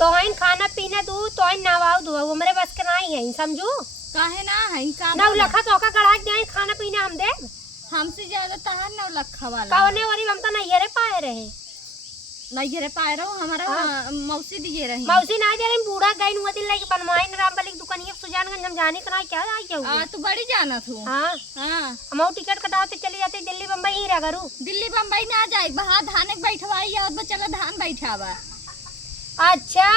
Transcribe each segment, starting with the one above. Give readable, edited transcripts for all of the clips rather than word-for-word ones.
तो इन खाना पीना दू तो इन नवाऊ दू हमरे बस के नहीं है समझू काहे ना है का नौ लखा तो का गड़ा दे खाना पीना हम दे हमसे ज्यादा तहार 9 लाख वाला कौने वाली हम तो नहीं रे पाए रहे नहीं घरे पाए रहो हमारा मौसी दिए रही मौसी ना दे रही बूढ़ा गई हुआ दिन लेके बनवाइन रामबली दुकानिया सुजानगंज हम जाने का क्या आई क्या तू बड़ी जाना तू हां हां हम टिकट कटाते चली जाते दिल्ली बम्बई ही रह करू दिल्ली बम्बई ना जाए बाहर धान के बैठवाई और चला धान बैठावा अच्छा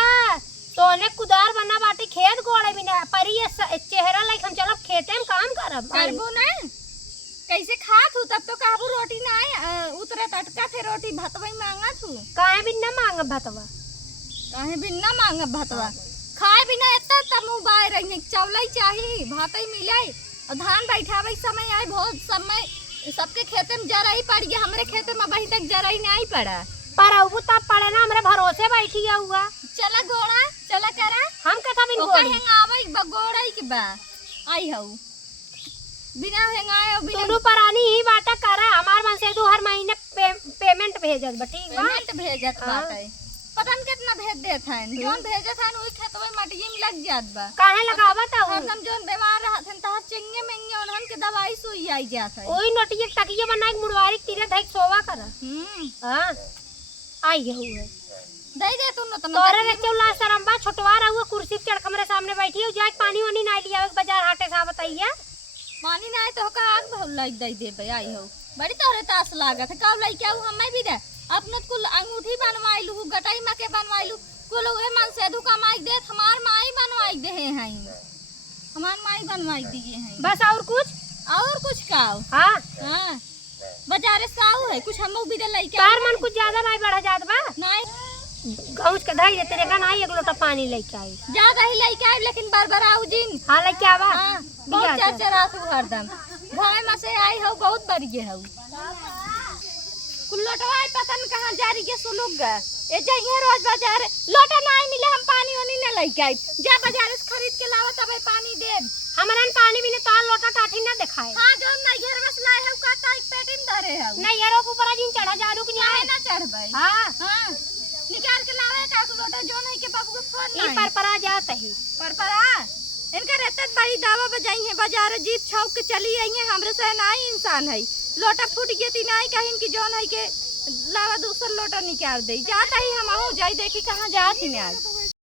सोने कुदार बना बाटी खेत गोड़े बिना परी चेहरा लाइक हम चलब खेते में काम करब करबो ना कैसे खात हूँ तब तो काबू रोटी ना आए उतरे तटका थे रोटी भतवा मांगत हूँ काहे बिना मांग भतवा काहे बिना मांग भतवा खाए बिना इतना तब मुँह बाय रही चावल चाहिए भात ही मिले और धान बैठावे समय आए बहुत समय सबके खेते में जरा ही पड़ गया हमरे खेते में अभी तक जरा ही नहीं पड़ा पर अब तब पड़े ना हमरे भरोसे बैठी हुआ चला गोड़ा चला करा हम कथा बिन गोड़ा हेंगावे गोड़ा ही के बा आई हूँ बिना हेंगाए बिना तू परानी ही बाटा करा हमार मन से तू हर महीने पेमेंट भेजत बा ठीक बा पेमेंट भेजत बाटे पता न कितना भेज देत हन जोन भेजत हन ओई खेतवे मटिए में लग जात बा काहे लगावत हूं हरदम जोन बीमार रहत हन तहर चिंगे मेंगे उनहन के दवाई सुई आई जात है ओई नटिए तकिए बना के मुड़वारी तीरे धक सोवा कर हां आई हुए दे दे तू न त तोरे रे चौला शरम बा छोटवा रहू कुर्सी पे चढ़ हमरे सामने बैठी हो जाए पानी वानी ना लिया बाजार हाटे सा बताइए पानी ना तो का आग बहुत लग दे बे आई हो बड़ी तोरे तास लागत है कब लई क्या हमें भी दे अपने कुल अंगूठी बनवाइलू गटाई में के बनवाइलू कुल ओए मन से दु कमाई दे हमार माई बनवाई दे हैं हमार माई बनवाई दिए हैं बस और कुछ का हां हां बाजारे साऊ है कुछ हम भी दे लई के तार मन कुछ ज्यादा नहीं बढ़ा जात बा नहीं गौच के धाई तेरे का नहीं एक लोटा पानी लेके आई ज्यादा ही लेके आई लेकिन बार आऊ जिन हां लेके आवा हां बहुत चरचरा तू हरदम घाय में से आई हो बहुत बढ़िया हो कुल लोटवा पतन कहां जारी के सुलुग ग ए जइए रोज बाजार लोटा नहीं मिले हम पानी वानी न लेके आई जा बाजार से खरीद के लावा तबे पानी दे हमरन पानी बिना तार लोटा टाठी ना दिखाए हां जो नहीं घर में लाए हो का टाइट पेटी में धरे हो नहीं यारो ऊपर जिन चढ़ा जारू कि नहीं ना चढ़बै हां निकाल के लावे का लोटा जो नहीं के बाबू को फोन नहीं परपरा जात है परपरा इनका रहता बड़ी दावा बजाई है बाजार जीप छौक के चली आई है हमरे से नहीं इंसान है लोटा फूट गई थी नहीं कहीं की जोन है के लावा दूसरा लोटा निकाल दे जाता ही हम जाई देखी कहां जात ही आज